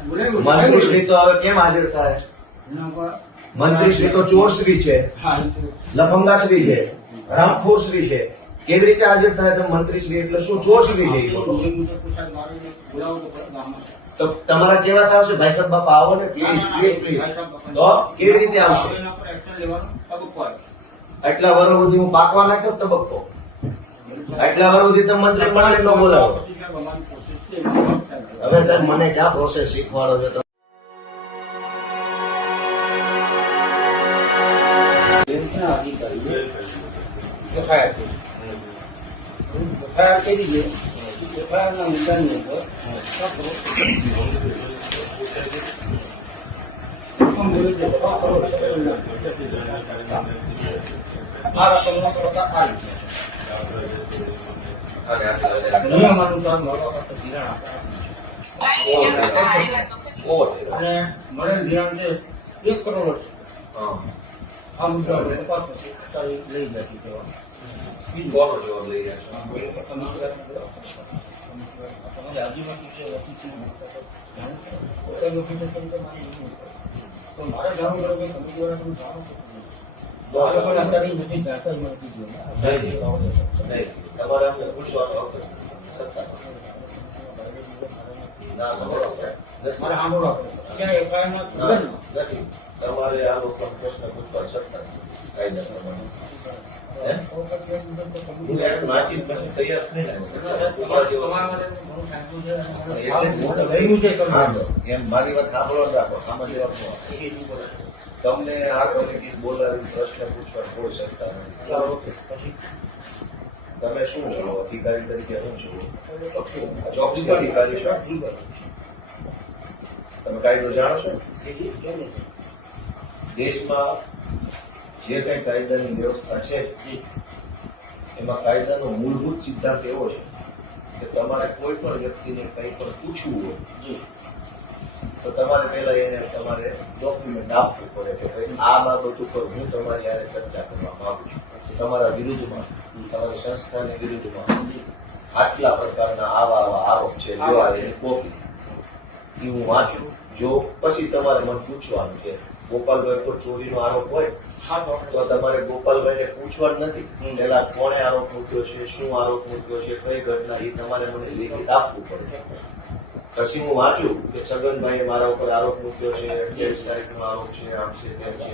મંત્રી શ્રી તો હવે કેમ હાજર થાય? મંત્રી શ્રી તો ચોરશ્રી છે લફંગાશ્રી છે રામખોર શ્રી છે કેવી રીતે હાજર થાય તો મંત્રીશ્રી એટલે શું? ચોરશ્રી છે તો તમારા કેવા આવશે ભાઈ સાહેબ બાપા આવો ને. પ્લીઝ પ્લીઝ પ્લીઝ તો કેવી રીતે આવશે? એટલા વર્ષ સુધી હું પાકવા નાખ્યો તબક્કો? એટલા વર્ષ સુધી તમે મંત્રી પણ બોલાવો. હવે સાહેબ મને ક્યાં પ્રોસેસ શીખવાડો છો? બેંકના અધિકારીએ એફઆઈઆર કરી એફઆઈઆર કરી છે એફઆઈઆરના મુદ્દાની અંદર રકમ બોલે છે છ કરોડ આ રકમનો પ્રકાર આ રીતે. નિયમ અનુસાર મળવા ધિરાણ આપે. અને મારી જાણવું પડે કે તમે જાણો છો. તમારે પૂછવાનો હક સત્તા. મારે સાંભળવા વાત સાંભળો રાખો આમાં વાત તમને આ કમિટી બોલાવી પ્રશ્ન પૂછવા કોઈ શકતા નથી. તમે શું છો? અધિકારી તરીકે શું છો. ચોકસી અધિકારી છો? તમે કાયદો જાણો છો? દેશમાં જે કઈ કાયદાની વ્યવસ્થા છે એમાં કાયદાનો મૂળભૂત સિદ્ધાંત એવો છે કે તમારે કોઈ પણ વ્યક્તિને કંઈ પણ પૂછવું હોય તો તમારે પહેલા એને તમારે ડોક્યુમેન્ટ આપવું પડે કે ભાઈ આ બાબત ઉપર હું તમારી યારે ચર્ચા કરવા માંગુ છું. તમારા વિરુદ્ધમાં તમારી સંસ્થાની વિરુદ્ધમાં આટલા પ્રકારના આવા આવા આરોપ છે જો આ કોપી એ હું વાંચું. જો પછી તમારે મને પૂછવાનું કે ગોપાલભાઈ પર ચોરીનો આરોપ હોય તો તો તમારે ગોપાલભાઈને પૂછવાનું નથી. પેલા કોણે આરોપ મૂક્યો છે શું આરોપ મૂક્યો છે કઈ ઘટના એ તમારે મને લેખિત આપવું પડે પછી હું વાંચું કે છગનભાઈએ મારા ઉપર આરોપ મૂક્યો છે અઠ્યાવીસ તારીખનો આરોપ છે આમ છે તેમ છે.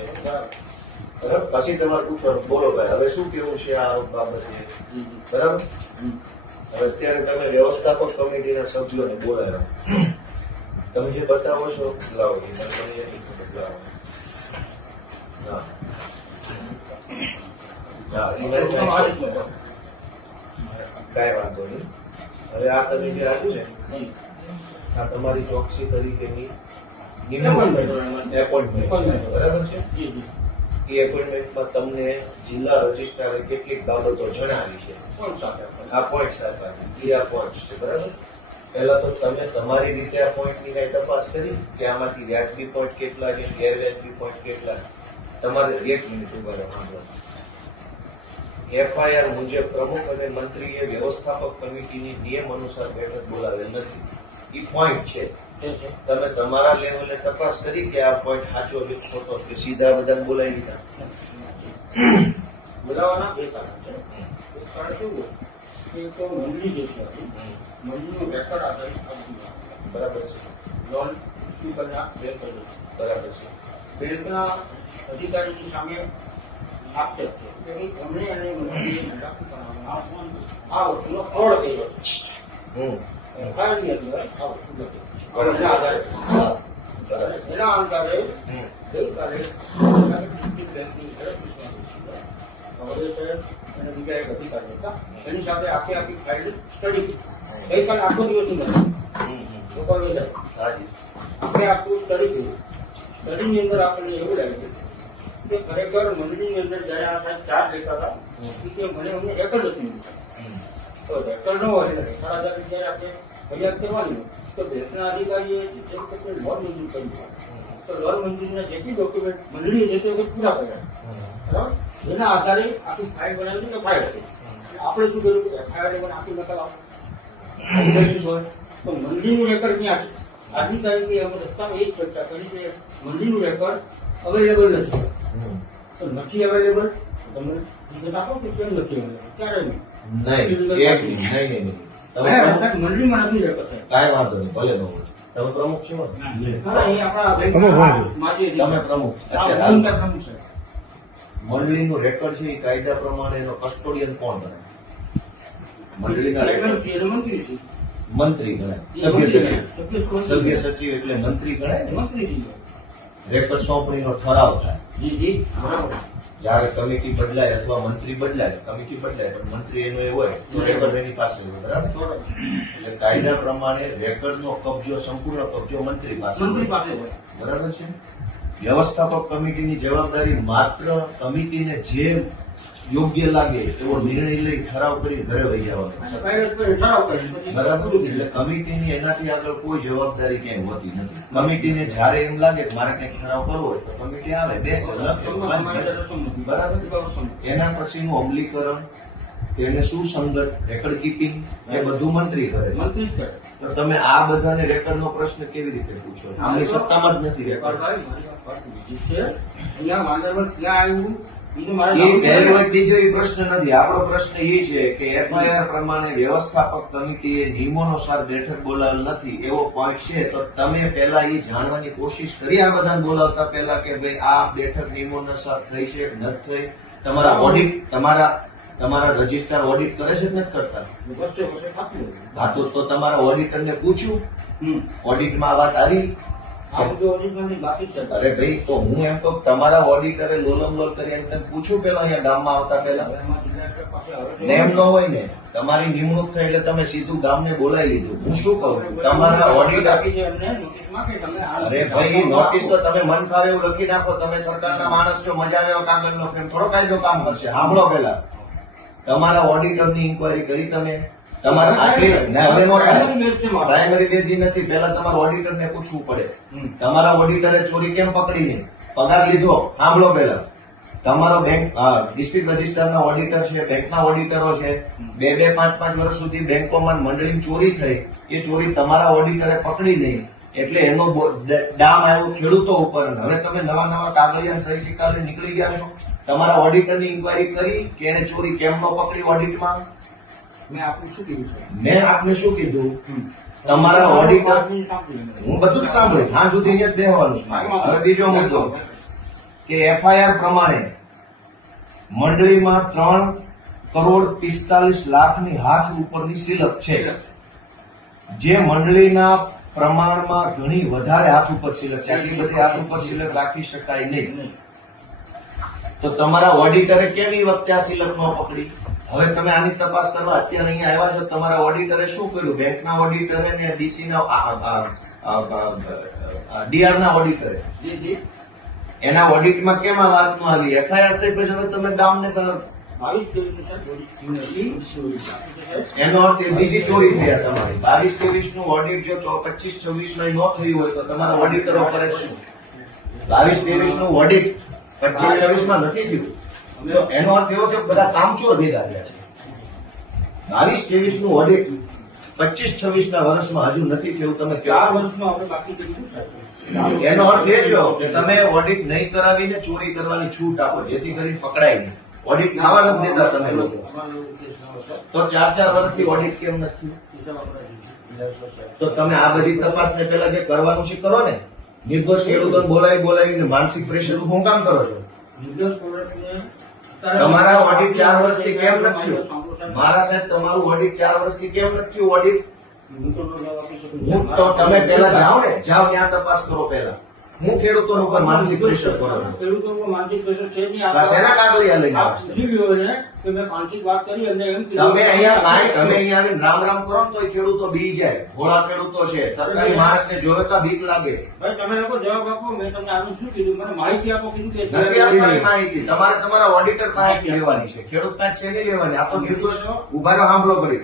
બરાબર? પછી તમારે પૂછવાનું. બોલો ભાઈ હવે શું કેવું છે આ બાબતે? બરાબર? હવે અત્યારે તમે વ્યવસ્થાપક કમિટીના સભ્યોને બોલાવ્યા. તમે જે બતાવો છો લાવો. હા. કાંઈ વાંધો નહીં. હવે આ તમે જે આપ્યું ને આ તમારી ચોકસી તરીકેની એપોઇન્ટમેન્ટ બરાબર છે? એ એપોઇન્ટમેન્ટમાં તમને જિલ્લા રજિસ્ટ્રારે કેટલીક બાબતો જણાવી છે. આ પોઈન્ટ સાથે એ આ પોઈન્ટ છે બરાબર? પહેલા તો તમે તમારી રીતે આ પોઈન્ટની કઈ તપાસ કરી કે આમાંથી વ્યાજબી પોઈન્ટ કેટલા છે ગેરવ્યાજબી પોઈન્ટ કેટલા તમારે એક મિનિટ ઊભા રહો એફઆઈઆર મુજબ પ્રમુખ અને મંત્રીએ વ્યવસ્થાપક કમિટીની નિયમ અનુસાર બેઠક બોલાવેલ નથી. એ પોઈન્ટ છે. તમે તમારા લેવલે તપાસ કરી કે આ પોઈન્ટ સાચો કે ખોટો કે સીધા બધા બોલાવી લીધા બોલાવાના બે કારણ છે. એક કારણ કેવું કે તો મંડળી જે છે મંડળીનું રેકોર્ડ આધારિત બરાબર છે. લોન ઇસ્યુ કરનાર બે બરાબર છે. બેંકના અધિકારીની સામે છે કે અમને અને મંડળીએ આ વસ્તુનો ફ્રોડ કર્યો. હમ. એફઆઈઆરની અંદર આ વસ્તુ નથી હા, બરાબર એના સાથે આખી આખી ફાઇલ સ્ટડી ગઈકાલે આખો દિવસ આપણે આખું સ્ટડી કર્યું સ્ટડીની અંદર આપણને એવું લાગ્યું કે ખરેખર મંડળીની અંદર જ્યારે આ સાહેબ ચાર્જ લેતા મને અમને રેકર્ડ મળ્યું હમ. તો રેકર્ડ ન આપણે ફરિયાદ કરવાની હોય તો બેંકના અધિકારીએ જે વખતે લોન મંજૂર કરી તો લોન મંજૂરીના જેટલી ડોક્યુમેન્ટ મંડળી જે તે પૂરા કર્યા બરાબર? એના આધારે આખી ફાઇલ બનાવી કે ફાઇલ હતી. આપણે શું કર્યું? કે એફઆઈઆર પણ આખી નકલ આપો. હોય? તો મંડળીનું રેકર્ડ ક્યાં છે. આજની તારીખે અમે રસ્તામાં એ જ ચર્ચા કરી કે મંદિરનું રેકોર્ડ અવેલેબલ નથી. તો નથી અવેલેબલ તમે વિગત આપો કે કેમ નથી અવેલેબલ ક્યારે નહીં નહીં નહીં. કાંઈ વાંધો નહીં ભલે ન તમે પ્રમુખ છો? તમે પ્રમુખ. મંડળીનું રેકોર્ડ છે એ કાયદા પ્રમાણે એનો કસ્ટોડિયન કોણ બને? મંડળીના રેકોર્ડ મંત્રી. ગણાય. સભ્ય સચિવ. સભ્ય સચિવ. એટલે મંત્રી ગણાય. રેકોર્ડ સોંપણીનો ઠરાવ થાય. જી જી. બરાબર જ્યારે કમિટી બદલાય અથવા મંત્રી બદલાય કમિટી બદલાય પણ મંત્રી એનો એ હોય તો રેકર્ડ એની પાસે હોય બરાબર. એટલે કાયદા પ્રમાણે રેકોર્ડનો કબજો સંપૂર્ણ કબજો મંત્રી પાસે. મંત્રી પાસે હોય. બરાબર છે વ્યવસ્થાપક કમિટીની જવાબદારી માત્ર કમિટીને જે યોગ્ય લાગે એવો નિર્ણય લઈ ઠરાવ કરી ઘરે વહી જવાનો બરાબર એટલે. કમિટીની એનાથી આગળ કોઈ જવાબદારી ક્યાંય હોતી નથી. કમિટીને જ્યારે એમ લાગે કે મારે ક્યાંક ઠરાવ કરવો હોય તો કમિટી આવે બેસે બરાબર એના પછીનું અમલીકરણ તેને સુસંગત રેકોર્ડ કીપિંગ એ બધું મંત્રી કરે મંત્રી કરે. તો તમે આ બધાને રેકર્ડનો પ્રશ્ન કેવી રીતે પૂછો? આમની સત્તામાં જ નથી રેકર્ડ પ્રશ્ન નથી. આપણો પ્રશ્ન એ છે કે એફઆઈઆર પ્રમાણે વ્યવસ્થાપક કમિટીએ નિયમોનુસાર બેઠક બોલાવેલ નથી. એવો પોઈન્ટ છે. તો તમે પહેલા એ જાણવાની કોશિશ કરી આ બધાને બોલાવતા પહેલા કે ભાઈ આ બેઠક નિયમોનુસાર થઈ છે કે નથી થઈ? તમારા ઓડિટ તમારા તમારા રજિસ્ટર ઓડિટ કરે છે કે નથી કરતા? હા તો તો તમારા ઓડિટરને પૂછ્યું ઓડિટમાં આ વાત આવી. અરે ભાઈ તો હું એમ કહું તમારા ઓડિટરે લોલમ લોલ કરી એમ તમે પૂછ્યું પેલા અહીંયા ગામમાં આવતા હવે તો- ન હોય ને તમારી નિમણૂક થઈ એટલે તમે સીધું ગામને બોલાવી લીધું. હું શું કહું? તમારા ઓડિટ અરે ભાઈ નોટિસ તો તમે મન ફાવે એવું લખી નાખો તમે સરકારના માણસ છો મજા આવ્યો કાગળ નો થોડો કાયદો કામ કરશે. સાંભળો પેલા. તમારા ઓડિટરની ઇન્કવાયરી કરી તમે. તમારા. પ્રાઇમરી બેઝી નથી. પેલા તમારા ઓડિટરને પૂછવું પડે. તમારા ઓડિટરે ચોરી કેમ પકડી નહીં પગાર લીધો. સાંભળો પેલા તમારો બેંક ડિસ્ટ્રિક્ટ રજિસ્ટરના ઓડિટર છે બેંકના ઓડિટરો છે. બે બે પાંચ પાંચ વર્ષ સુધી બેંકોમાં મંડળી ચોરી થઈ. એ ચોરી તમારા ઓડિટરે પકડી નહીં. એટલે એનો ડામ આવ્યો ખેડૂતો ઉપર. હવે તમે નવા નવા કાગળિયા સહી સિક્કા નીકળી ગયા છો. તમારા ઓડિટરની ઇન્કવાયરી કરી કે એને ચોરી કેમ ન પકડી ઓડિટમાં મેં? આપને શું કીધું છે? મેં આપને શું કીધું? તમારા ઓડિટર. હું બધું જ સાંભળ્યું હા સુધી અહીંયા જ બેહવાનું છું હવે બીજો મુદ્દો કે એફઆઈઆર પ્રમાણે મંડળીમાં ત્રણ કરોડ પિસ્તાલીસ લાખની હાથ ઉપરની સિલક છે. જે મંડળીના પ્રમાણમાં ઘણી વધારે હાથ ઉપર સિલક છે. આટલી બધી હાથ ઉપર સિલક રાખી શકાય નહીં. તો તમારા ઓડિટરે કેમ એ વખતે આ સિલક પકડી? હવે તમે આની તપાસ કરવા અત્યારે અહીંયા આવ્યા છો તમારા ઓડિટરે શું કર્યું? બેંકના ઓડિટરે ને ડીસી ના ડીઆર ના ઓડિટરે એના ઓડિટમાં કેમ આ વાતનું આવી એફઆઈઆર થઈ પછી હવે તમે ગામને. એનો અર્થ એ બીજી ચોરી થયા તમારી. બાવીસ ત્રેવીસનું ઓડિટ જો પચીસ છવ્વીસ નો ન થયું હોય તો તમારા ઓડિટરો કરે શું? બાવીસ ત્રેવીસનું ઓડિટ પચીસ છવ્વીસમાં નથી થયું તો એનો અર્થ એવો કે બધા કામચોર ભેગા થયા છે. બાવીસ ત્રેવીસનું ઓડિટ પચીસ છવ્વીસ ના વર્ષમાં હજુ નથી થયું તમે ચાર વર્ષમાં આપણે બાકી એનો અર્થ એ થયો કે તમે ઓડિટ નહીં કરાવીને ચોરી કરવાની છૂટ આપો જેથી કરી પકડાય નહીં. ઓડિટ ખાવા નથી દેતા તમે લોકો. તો ચાર ચાર વર્ષથી ઓડિટ કેમ નથી. તો તમે આ બધી તપાસને પેલા જે કરવાનું છે કરો ને. નિર્દોષ ખેડૂતોને બોલાવી બોલાવીને માનસિક પ્રેશર હું કામ કરો છો નિર્દોષ તમારા ઓડિટ ચાર વર્ષથી કેમ નથી. મારા સાહેબ તમારું ઓડિટ ચાર વર્ષથી કેમ નથી ઓડિટ. હું તો તમે પેલા જાઓ ને જાઓ ત્યાં તપાસ કરો પેલા હું ખેડૂતો ઉપર માનસિક પ્રેશર કરો ખેડૂતો ઉપર માનસિક પ્રેશર છે નહીં. એના કાગળિયા લઈને લ્યો કે મેં માનસિક વાત કરી એમને એમ તમે અહીંયા કાંઈ તમે અહીંયા આવીને રામ રામ કરો ને તો ખેડૂતો બી જાય. ભોળા ખેડૂતો છે. સરકારી માણસને જોયો તો બીક લાગે. ભાઈ તમે લોકો જવાબ આપો મેં તમને આનું શું કીધું? મને માહિતી આપો કીધું કે નથી આપવાની માહિતી. તમારે તમારા ઓડિટર માહિતી લેવાની છે. ખેડૂત પાસે છે નહીં લેવાની. આ તો નિર્દોષ ઊભા રહ્યો સાંભળો કરી.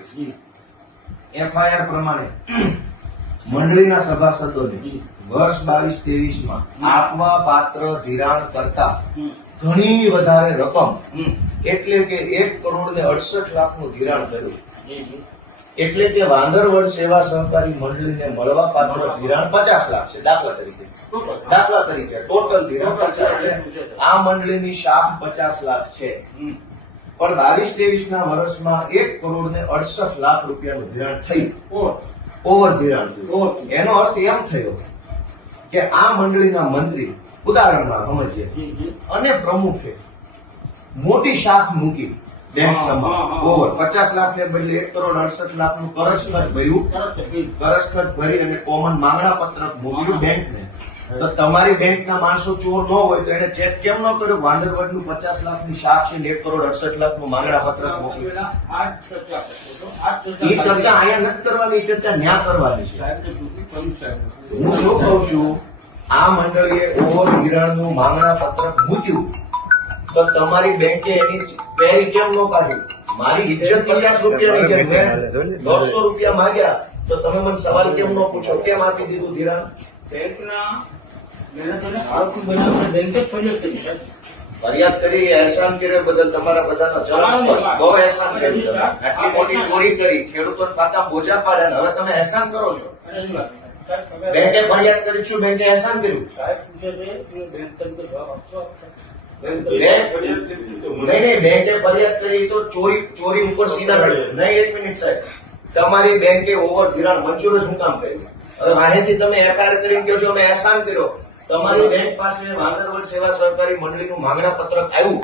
એફઆઈઆર પ્રમાણે. મંડળીના સભાસદોને વર્ષ બાવીસ ત્રેવીસમાં આપવા પાત્ર ધિરાણ કરતા ઘણી વધારે રકમ એટલે કે એક કરોડ ને અડસઠ લાખનું ધિરાણ કર્યું. એટલે કે વાંદરવડ સેવા સહકારી મંડળીને મળવા પાત્ર ધિરાણ પચાસ લાખ છે દાખલા તરીકે. દાખલા તરીકે ટોટલ ધિરાણ પચાસ આ મંડળીની શાખ પચાસ લાખ છે. પણ બાવીસ ત્રેવીસ ના વર્ષમાં એક કરોડ ને અડસઠ લાખ રૂપિયાનું ધિરાણ થયું. ઓવર ધિરાણ થયું એનો અર્થ એમ થયો કે આ મંડળીના મંત્રી ઉદાહરણમાં સમજીએ. અને પ્રમુખે મોટી શાખ મૂકી બેંક. ઓવર. પચાસ લાખ ને બદલે એક કરોડ અડસઠ લાખનું કરજ ખર્ચ ભર્યું. કરજ ખર્ચ ભરી અને કોમન માંગણા પત્રક મોકલ્યું બેંકને. તો તમારી બેંકના માણસો ચોર ન હોય તો એને ચેક કેમ ન કર્યો? વાંદરવડનું પચાસ લાખની શાખ છે ને એક કરોડ અડસઠ લાખનું માંગણા પત્રક એ ચર્ચા અહીંયા નથી કરવાની એ ચર્ચા ન્યા કરવાની છે. હું શું કઉ છું? આ મંડળીએ ઓવર ધિરાણનું માંગણા પત્રક મૂક્યું. તો તમારી બેંકે એની પેરી કેમ ન કાઢી? મારી ઇજ્જત પચાસ રૂપિયાની દોઢસો રૂપિયા માંગ્યા. તો તમે મને સવાલ કેમ ન પૂછો? કેમ આપી દીધું ધિરાણ બેંકના મેનેજરને આરોપી બનાવીને બેંકે ફરિયાદ કરી સાહેબ. ફરિયાદ કરી અહેસાન કર્યા બદલ તમારા બધાનો જલસ્પર્શ બહુ અહેસાન કર્યું તમે. આટલી મોટી ચોરી કરી ખેડૂતોના ખાતા બોજા પાડ્યા હવે તમે અહેસાન કરો છો. બેંકે ફરિયાદ કરી છું બેંકે અહેસાન કર્યું. સાહેબ પૂછે છે બેંક જવાબ આપશો? બેંકે ફરિયાદ કરી તો ચોરી ચોરી ઉપર સીધા નહીં એક મિનિટ સાહેબ. તમારી બેંકે ઓવર ધિરાણ મંજૂર જ હું કામ કર્યું. હવે માહિતી તમે એફઆઈઆર કરીને કહો છો અમે એહસાન કર્યો. તમારી બેંક પાસે વાંદરવડ સેવા સહકારી મંડળીનું માંગણા પત્રક આવ્યું.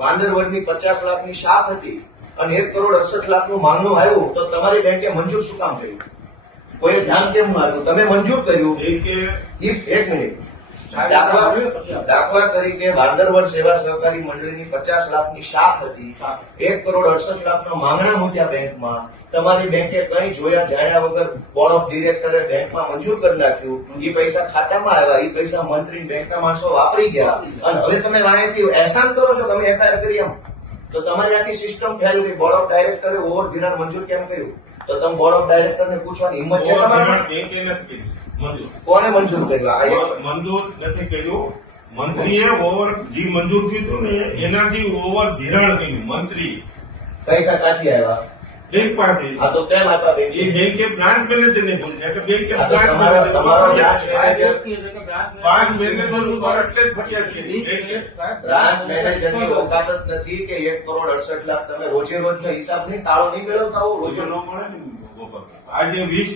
વાંદરવડની પચાસ લાખની શાખ હતી અને એક કરોડ અડસઠ લાખનું માંગણું આવ્યું તો તમારી બેંકે મંજૂર શું કામ કર્યું? કોઈ ધ્યાન કેમ માર્યું તમે મંજૂર કર્યું. એક મિનિટ દાખલા તરીકે વાંદરવડ સેવા સહકારી મંડળીની પચાસ લાખની શાખ હતી. એક કરોડ અડસઠ લાખનો માંગણા મૂક્યા બેંકમાં. તમારી બેંકે કઈ જોયા જાણ્યા વગર બોર્ડ ઓફ ડિરેક્ટરે બેંકમાં મંજૂર કરી નાખ્યું. એ પૈસા ખાતામાં આવ્યા. એ પૈસા મંત્રી બેંકના માણસો વાપરી ગયા. અને હવે તમે વાંચી એહસાન કરો છો તમે એફઆઈઆર કરી એમ? તો તમારી આખી સિસ્ટમ ફેલ ગઈ. બોર્ડ ઓફ ડાયરેક્ટરે ઓવર ધિરાણ મંજૂર કેમ કર્યું? તો તમે બોર્ડ ઓફ ડાયરેક્ટરને પૂછવાની હિંમત છે તમારા? કોને મંજૂર કર્યું? એક- મંજૂર નથી કર્યું? મંત્રીએ ઓવર જે મંજૂર કીધું ને એનાથી ઓવર ધિરાણ કર્યું મંત્રી. પૈસા ક્યાંથી આવ્યા? બેંક પાસે આ તો કેમ આપ્યા બેંકે? એ બેંકે બ્રાન્ચ મેનેજર ને બેંકે બ્રાન્ચ બ્રાન્ચ મેનેજર ઉપર એટલે જ ફરિયાદ કરી ઓકાત જ નથી કે એક કરોડ અડસઠ લાખ તમે રોજે રોજનો હિસાબ નહીં તાળો નહીં મેળવતા હો રોજે ન મળે ને આજે વીસ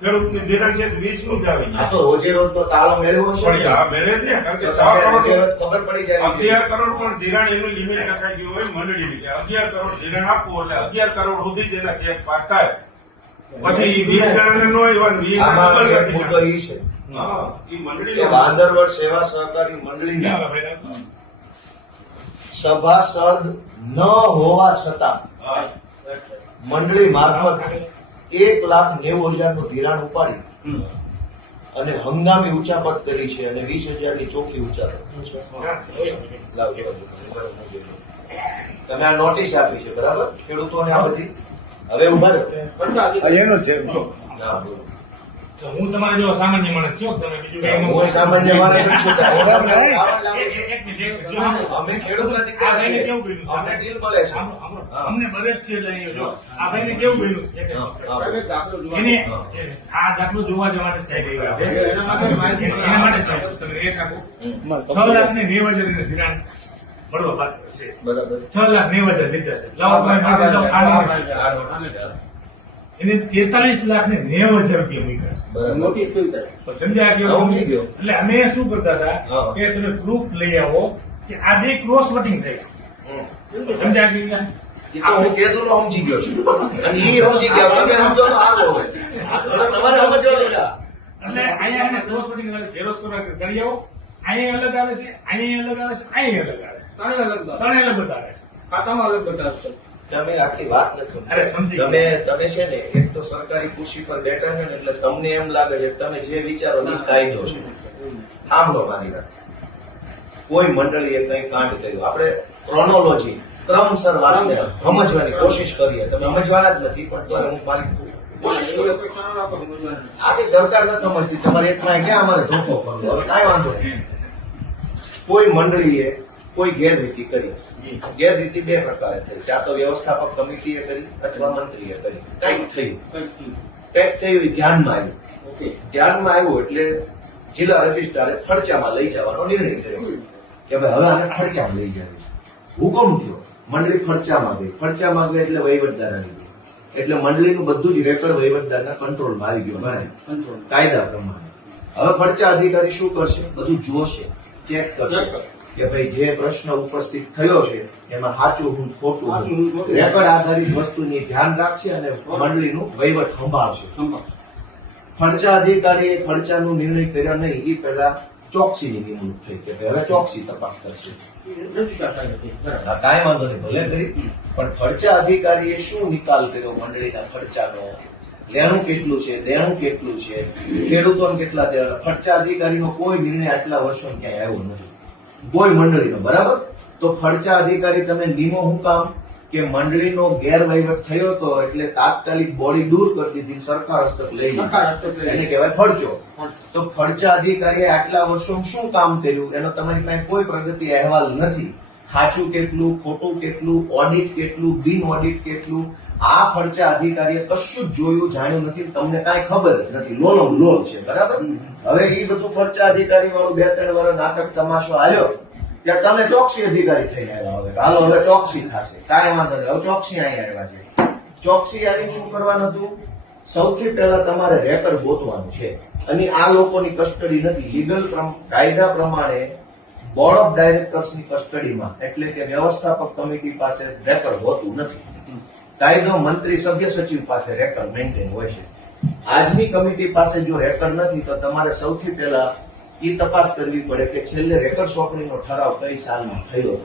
ખેડૂતની ધિરાણ છે વીસનું જ આવી આ તો રોજે રોજ તો તાળો મેળવો છે પણ આ મેળે જ ને કારણ કે છ કરોડ ખબર પડી જાય અગિયાર કરોડ પણ ધિરાણ એનું લિમિટ નખાઈ ગયું હોય મંડળીની કે અગિયાર કરોડ ધિરાણ આપવું એટલે અગિયાર કરોડ સુધી જ એના ચેક પાસ થાય. પછી વીસ જણાને નો આવ્યા ઈ છે. હા ઈ મંડળી સેવા સહકારી મંડળીના સભાસદ ન હોવા છતાં મંડળી મારફત એક લાખ નેવું હજારનું ધિરાણ ઉપાડી અને હંગામી ઉચાપત કરી છે અને વીસ હજારની ચોખ્ખી ઉચાપત. તમે આ નોટિસ આપી છે બરાબર? ખેડૂતોને આ બધી? હવે ઊભા રહ્યો એનો છે ના, હું તમારે જો સામાન્ય માણસ છો તમે બીજું કઈ હું સામાન્ય માણસ છું. અમે ભાઈને છીએ. કેવું બન્યું? અમને દિલ મળે છે. અમને જ છે એટલે જો. આ ભાઈને કેવું બન્યું? એને આ દાખલો જોવા જવા માટે સાહેબ. એના માટે એક આપો. છ લાખ ને નેવું હજાર ધિરાણ પાત્ર છે. બરાબર. છ લાખ નેવું હજાર લીધા લાવો એને તેતાલીસ લાખ ને નેવું હજાર રૂપિયા? તો સમજ્યા કે ગયો. એટલે અમે શું કરતા હતા કે તમે પ્રૂફ લઈ આવો કે આ બે ક્રોસ વોટિંગ થઈ સમજાય કે નહીં? એ તો હું કીધું નો સમજી ગયો છું. અને ઈ સમજી ગયા. તમે સમજો તો હાલો હવે. હવે તમારે સમજવાનું એટલે અહીંયા એને ક્રોસ વોટિંગ ઝેરોસ કરવા કરી આવો. અહીંયા અલગ આવે છે અહીંયા અલગ આવે છે અહીંયા અલગ આવે છે. ત્રણેય અલગ ત્રણે અલગ બતાવે છે. ખાતામાં અલગ બતાવશે. તમે આખી વાત નથી અરે, સમજી. તમે તમે છે ને એક તો સરકારી ખુરશી પર બેઠા છે ને એટલે તમને એમ લાગે છે કે તમે જે વિચારો એ કાયદો છે. સાંભળો મારી વાત. કોઈ મંડળીએ કઈ કાંડ કર્યું. આપણે ક્રોનોલોજી ક્રમસર વાતને સમજવાની કોશિશ કરીએ. તમે સમજવાના જ નથી પણ તો હું મારી કોશિશ કરું. ન. આખી સરકાર નથી સમજતી. તમારે એટલા ક્યાં અમારે ધોકો કરવો? હવે કાંઈ વાંધો નહીં. કોઈ મંડળીએ કોઈ ગેરરીતિ કરી. ગેરરીતિ બે પ્રકારે થઈ. ત્યાં તો વ્યવસ્થાપક કમિટીએ કરી અથવા મંત્રીએ કરી. કંઈક થયું. કંઈક થયું. ધ્યાનમાં આવ્યું. ધ્યાનમાં આવ્યું એટલે જિલ્લા રજિસ્ટ્રારે ખર્ચામાં લઈ જવાનો નિર્ણય થયો કે ભાઈ હવે આને ખર્ચામાં લઈ જવી હુકમ થયો. મંડળી ખર્ચામાં ગઈ. ખર્ચામાં ગઈ એટલે વહીવટદાર આવી ગયો. એટલે મંડળીનું બધું જ રેકર્ડ વહીવટદારના કંટ્રોલમાં આવી ગયું. મારે કંટ્રોલ કાયદા પ્રમાણે. હવે ખર્ચા અધિકારી શું કરશે? બધું જોશે. ચેક કરશે. કે ભાઈ જે પ્રશ્ન ઉપસ્થિત થયો છે એમાં સાચું હું ખોટું. રેકર્ડ આધારિત વસ્તુની ધ્યાન રાખશે અને મંડળીનું વહીવટ સંભાળશે. સંભાળ ખર્ચા અધિકારીએ ખર્ચાનો નિર્ણય કર્યો નહીં એ પહેલા ચોકસીની નિમણૂક થઈ કે હવે ચોકસી તપાસ કરશે. કાંઈ વાંધો નહીં ભલે કરી. પણ ખર્ચા અધિકારીએ શું નિકાલ કર્યો મંડળીના ખર્ચાનો? લેણું કેટલું છે દેણું કેટલું છે? ખેડૂતોને કેટલા દેવાના? ખર્ચા અધિકારીનો કોઈ નિર્ણય આટલા વર્ષો ક્યાંય આવ્યો નથી. કોઈ મંડળીનો બરાબર? તો ખર્ચા અધિકારી તમે નિમો હું કામ? કે મંડળીનો ગેરવહીવટ થયો હતો એટલે તાત્કાલિક બોડી દૂર કરી દીધી સરકાર હસ્તક લઈ એને કહેવાય ફરજો. તો ખર્ચા અધિકારીએ આટલા વર્ષો શું કામ કર્યું? એનો તમારી પાસે કોઈ પ્રગતિ અહેવાલ નથી. સાચું કેટલું ખોટું કેટલું ઓડિટ કેટલું બિન ઓડિટ કેટલું? આ ખર્ચા અધિકારીએ કશું જ જોયું જાણ્યું નથી તમને કાંઈ ખબર નથી નથી. લોનો લોન છે બરાબર? હવે એ બધું ખર્ચા અધિકારી વાળું બે ત્રણ વર્ષ નાટક તમાશો આવ્યો ત્યાં તમે ચોકસી અધિકારી થઈ આવ્યા હવે. હાલો, હવે ચોકસી થશે. કાંઈ વાંધો નહીં. હવે ચોકસી અહીંયા આવ્યા છે. ચોકસી આની શું કરવાનું હતું? સૌથી પહેલા તમારે રેકર્ડ ગોતવાનું છે. અને આ લોકોની કસ્ટડી નથી. લીગલ કાયદા પ્રમાણે બોર્ડ ઓફ ડાયરેક્ટર્સની કસ્ટડીમાં, એટલે કે વ્યવસ્થાપક કમિટી પાસે રેકર્ડ હોતું નથી. કાયદો મંત્રી સભ્ય સચિવ પાસે રેકર્ડ મેન્ટેન હોય છે. આજની કમિટી પાસે જો રેકર્ડ નથી, તો તમારે સૌથી પહેલા એ તપાસ કરવી પડે કે છેલ્લે રેકર્ડ સોંપણીનો ઠરાવ કઈ સાલમાં થયો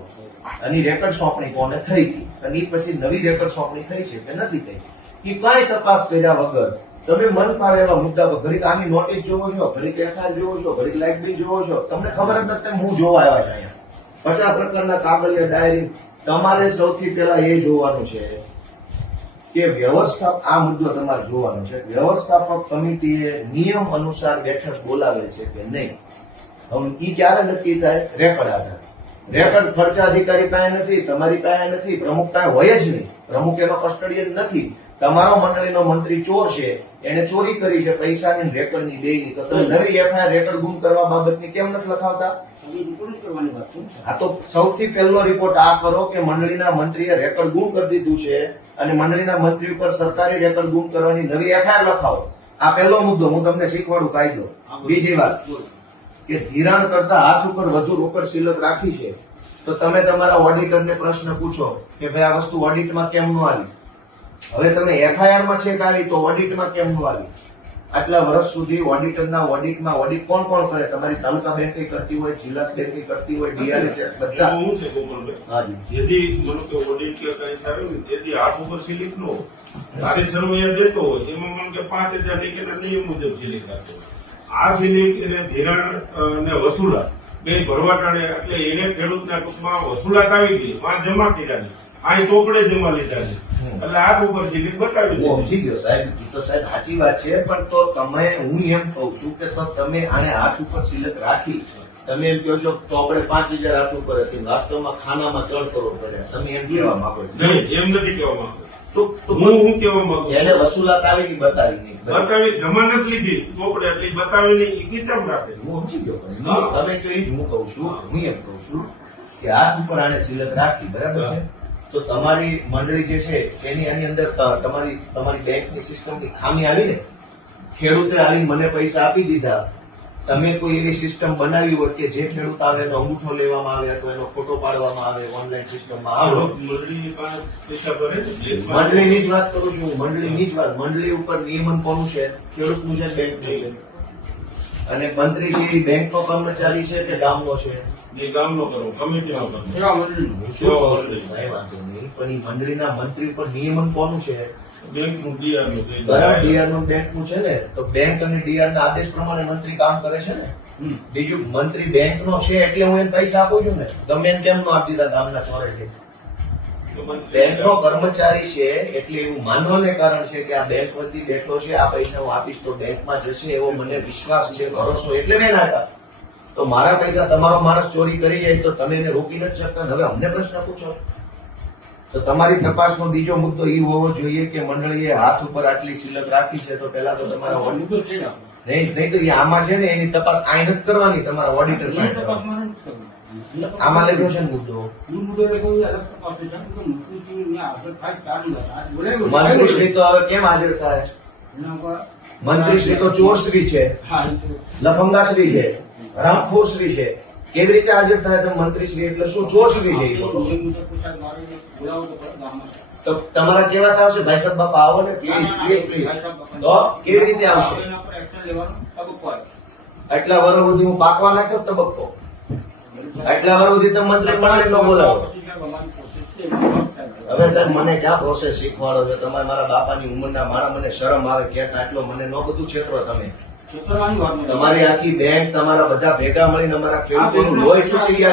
અને રેકર્ડ સોંપણી કોને થઈ હતી? અને પછી નવી રેકર્ડ સોંપણી થઈ છે કે નથી થઈ? એ કાંઈ તપાસ કર્યા વગર તમે મન ફાવે એવા મુદ્દા પર ઘડીક આની નોટિસ જોવો છો, ઘડીક એફઆઈઆર જોવો છો, ઘડીક લાઇટ બિલ જોવો છો, તમને ખબર જ નથી હું જોવા આવ્યા છે અહીંયા. પચાસ પ્રકારના કાગળિયા ડાયરી તમારે સૌથી પહેલા એ જોવાનું છે કે વ્યવસ્થાપ આ મુદ્દો તમારે જોવાનો છે. વ્યવસ્થાપક કમિટીએ નિયમ અનુસાર બેઠક બોલાવે છે કે નહીં, હવે ઈ ક્યારે નક્કી થાય? રેકર્ડ આધાર. રેકર્ડ ખર્ચા અધિકારી પાસે નથી, તમારી પાસે નથી, પ્રમુખ પાસે હોય જ નહીં. પ્રમુખ એનો કસ્ટડિયન નથી. તમારો મંડળીનો મંત્રી ચોર છે, એને ચોરી કરી છે, પૈસાની રેકર્ડની દેની તો તમે નવી એફઆઈઆર રેકર્ડ ગુમ કરવા બાબતની કેમ નથી લખાવતા? છે. આ તો સૌથી પહેલો રિપોર્ટ આ કરો કે મંડળીના મંત્રીએ રેકર્ડ ગુમ કરી દીધું છે અને મંડળીના મંત્રી ઉપર સરકારી રેકર્ડ ગુમ કરવાની નવી એફઆઈઆર લખાવો. આ પહેલો મુદ્દો હું તમને શીખવાડું કાયદો. બીજી વાત કે ધિરાણ કરતા હાથ ઉપર વધુ રોકડ સિલક રાખી છે તો તમે તમારા ઓડિટરને પ્રશ્ન પૂછો કે ભાઈ આ વસ્તુ ઓડિટમાં કેમ ન આવી? હવે તમે એફઆઈઆરમાં ચેક આવી? તો ઓડિટમાં કેમ ન આવી? આટલા વર્ષ સુધી ઓડિટરના ઓડિટમાં ઓડિટ કોણ કોણ કરે? તમારી તાલુકા બેંક કરતી હોય જિલ્લા બેંક કરતી હોય ડીઆરએચ બધા? હું છે ગોપાલભાઈ જેથી મને કે ઓડિટ કે કઈ થાય ને તેથી હાથ ઉપર સિલિક નો તારી સર્વે દેતો હોય એમાં મને કે પાંચ હજારની કે નિયમ મુજબ સિલિક રાખતો આ સિલિક એને ધિરાણ ને વસૂલાત બે ભરવા ટાણે એટલે એને ખેડૂતના ટૂંકમાં વસૂલાત આવી ગઈ. માં જમા કર્યા છે ચોપડે જમા લીધા છે. એટલે આ ઉપર સિલિક બતાવી દો સમજી ગયો સાહેબ એ તો સાહેબ સાચી વાત છે પણ તો તમે હું એમ કહું છું કે તો તમે આને હાથ ઉપર સિલક રાખી તમે એમ કહો છો ચોપડે પાંચ હજાર હાથ ઉપર હતી વાસ્તવમાં ખાનામાં ત્રણ કરોડ પડ્યા. તમે એમ કહેવા માંગો છો? નહીં એમ નથી કહેવા માંગો તો હું હું કહેવા માંગુ એને વસૂલાત આવી કે બતાવી નહીં? બતાવી જમાનત લીધી ચોપડે એટલે બતાવી નહીં એ કિતાબ રાખે હું સમજી ગયો પણ. તમે તો એ જ હું કહું છું હું એમ કહું છું કે હાથ ઉપર આને સિલક રાખી બરાબર છે? તો તમારી મંડળી જે છે એની આની અંદર તમારી તમારી બેંકની સિસ્ટમની ખામી આવી ને ખેડૂતે આવીને મને પૈસા આપી દીધા. તમે કોઈ એવી સિસ્ટમ બનાવી હોય કે જે ખેડૂત આવે એનો અંગૂઠો લેવામાં આવે અથવા એનો ફોટો પાડવામાં આવે ઓનલાઈન સિસ્ટમમાં. આવે મંડળીની પૈસા ભરે મંડળીની જ વાત કરું છું. મંડળીની જ વાત. મંડળી ઉપર નિયમન કોનું છે? ખેડૂતનું છે બેંક છે. અને મંત્રી જે બેંકનો કર્મચારી છે કે ગામનો છે? એ ગામનો કરો કમિટીનો કરો સેવા મંડળીનું વાંધો નહીં પણ મંડળીના મંત્રી ઉપર નિયમન કોનું છે? બેંકનું ડીઆરનું બરાબર ડીઆરનું બેંકનું છે ને તો બેંક અને ડીઆર ના આદેશ પ્રમાણે મંત્રી કામ કરે છે ને? બીજું મંત્રી બેંક નો છે એટલે હું એને પૈસા આપું છું ને? ગમે એને કેમ નો આપી દીધા ગામના ચોરે બેંક નો કર્મચારી છે એટલે એવું માનવાને કારણ છે કે આ બેંક વધી બેઠો છે આ પૈસા હું આપીશ તો બેંકમાં જશે એવો મને વિશ્વાસ છે ભરોસો એટલે મેં નાખા તો મારા પૈસા તમારો માણસ ચોરી કરી જાય તો તમે એને રોકી નથી શકતા. હવે અમને પ્રશ્ન પૂછો. તો તમારી તપાસનો બીજો મુદ્દો એ હોવો જોઈએ કે મંડળીએ હાથ ઉપર આટલી સિલક રાખી છે તો પહેલા તો તમારા ઓડિટર છે નહીં નહીં તો એ આમાં છે ને એની તપાસ આઈ નથી કરવાની તમારા ઓડિટર. આમાં લખ્યો છે મુદ્દો. મંત્રીશ્રી તો હવે કેમ હાજર થાય? મંત્રીશ્રી તો ચોરશ્રી છે. લફંગાશ્રી છે. રામખોરશ્રી છે. કેવી રીતે હાજર થાય તો મંત્રીશ્રી એટલે શું? ચોરશ્રી છે તો તમારા કેવા આવશે ભાઈ સાહેબ બાપા આવો ને. પ્લીઝ પ્લીઝ પ્લીઝ તો કેવી રીતે આવશે? એટલા વર્ષ સુધી હું પાકવા નાખ્યો તબક્કો? એટલા વર્ષ સુધી તમે મંત્રી મંડળ બોલાવો હવે સાહેબ મને ક્યાં પ્રોસેસ શીખવાડો છો? તમારે મારા બાપાની ઉંમરના મારા મને શરમ આવે ક્યાંક આટલો મને ન બધું છેતરો તમે. તમારી આખી બેંક તમારા બધા ભેગા મળીને અમારા ખેડૂતોનું લોહી ચૂસી ગયા